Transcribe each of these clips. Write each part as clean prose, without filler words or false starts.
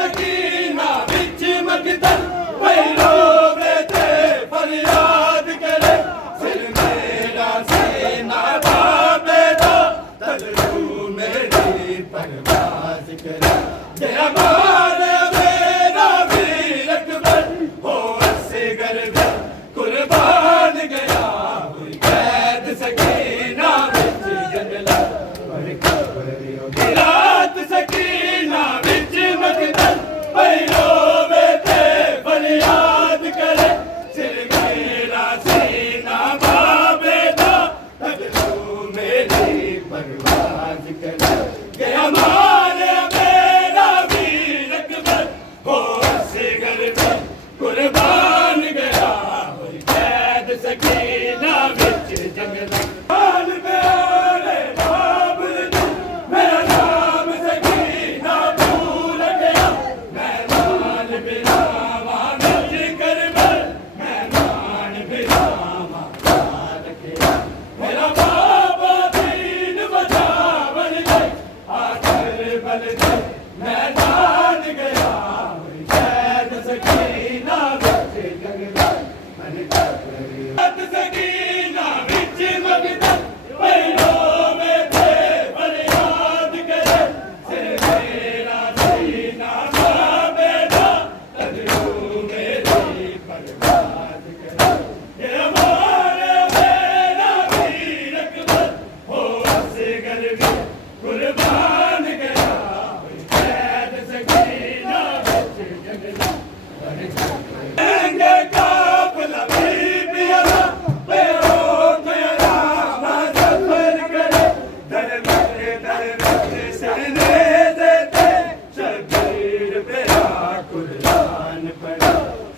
सकीना बिच मकदल रोवे थे फरियाद करे सिर मेरा सीना बाबेदा तलू मेरी परवाज करे जे हमारे मेरा वीर अकबर हो असगर कुर्बान गया हुई कैद सकीना बिच जंगला रात सकीना बिच मकदल रोवे थे फरियाद करे सिर मेरा सीना बाबेदा तलू मेरी परवाज करे के हमारे मेरा वीर अकबर हो असगर कुर्बान गया हुई कैद सकीना बिच जंगला मेरा नाम सकीना भूल गया मेहमान बिरामा मिल करबल मेहमान बिरामा रखे मेरा बाबा दीन बजा बन गए आखिर बल गए मैदान गया हुई कैद सकीना बिच जंगला सकीना बिच मकदल रोवे थे फरियाद करे सिर मेरा सीना बाबेदा तलू मेरी परवाज करे ये हमारे मेरा वीर अकबर हो असगर कुर्बान गया हुई कैद सकीना बिच जंगला काफिला बीबियां कुर्बान पड़ा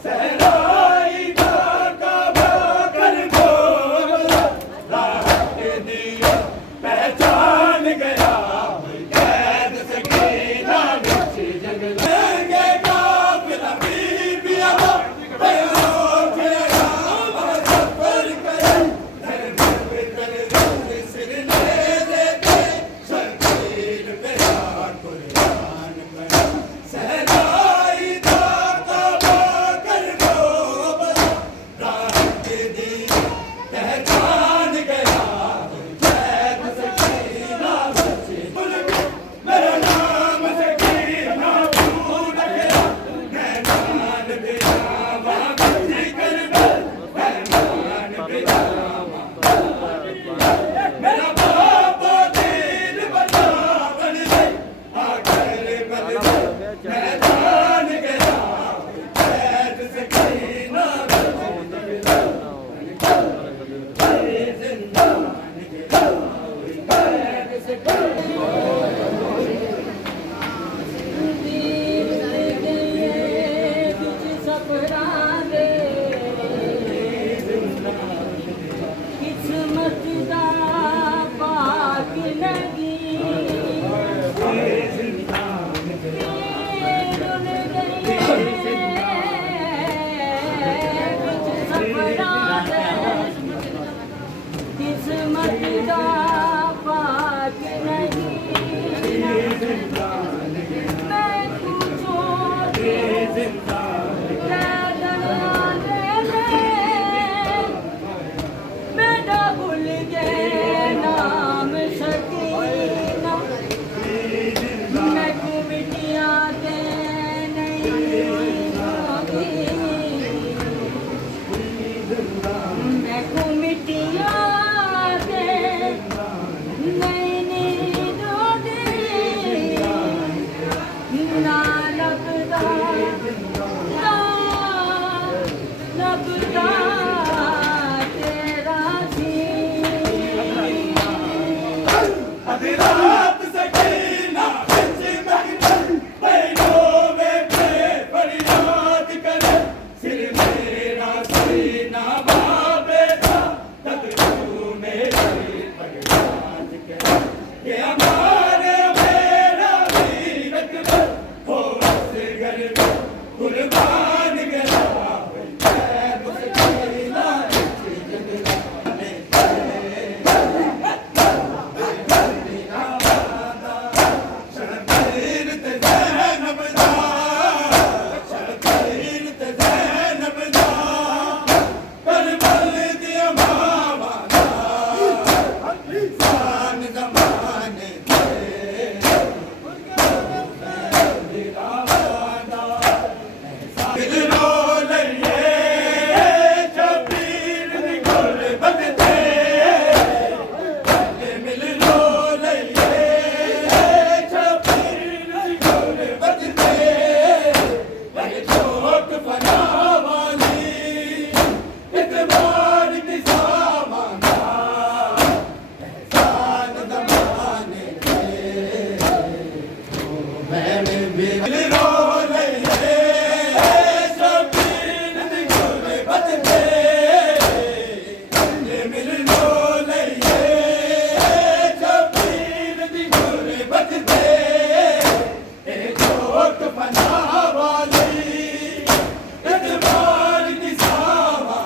सहराई का कर दो राहत दिया पहचान गया कैद सकीना बिच जंगला काफिला बीबियां किस्मत का पाक नहीं मिल रो लइए शबीर दी गुरबत दे मिल रो लइए शबीर दी गुरबत दे ए जोत पनाह वाली इतबार दी सावा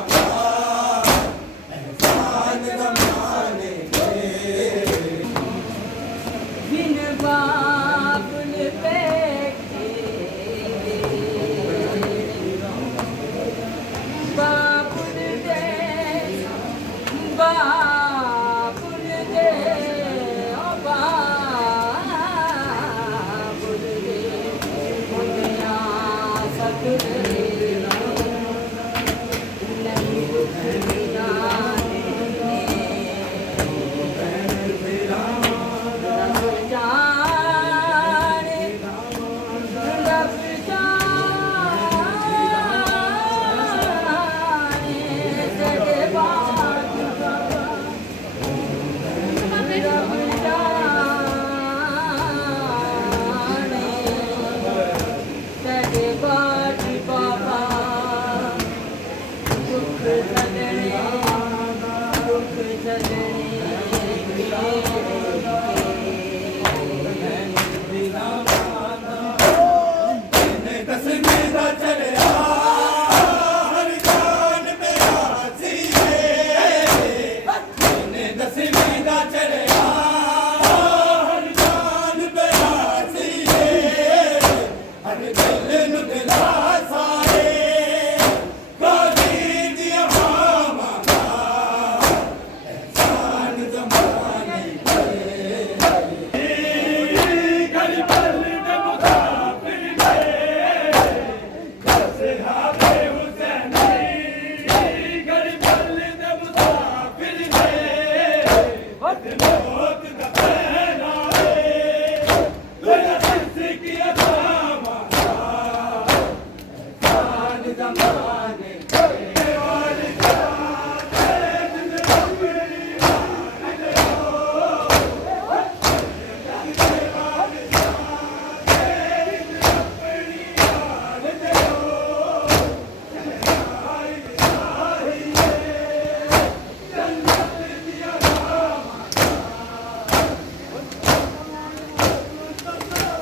एहसान ज़माने के बिन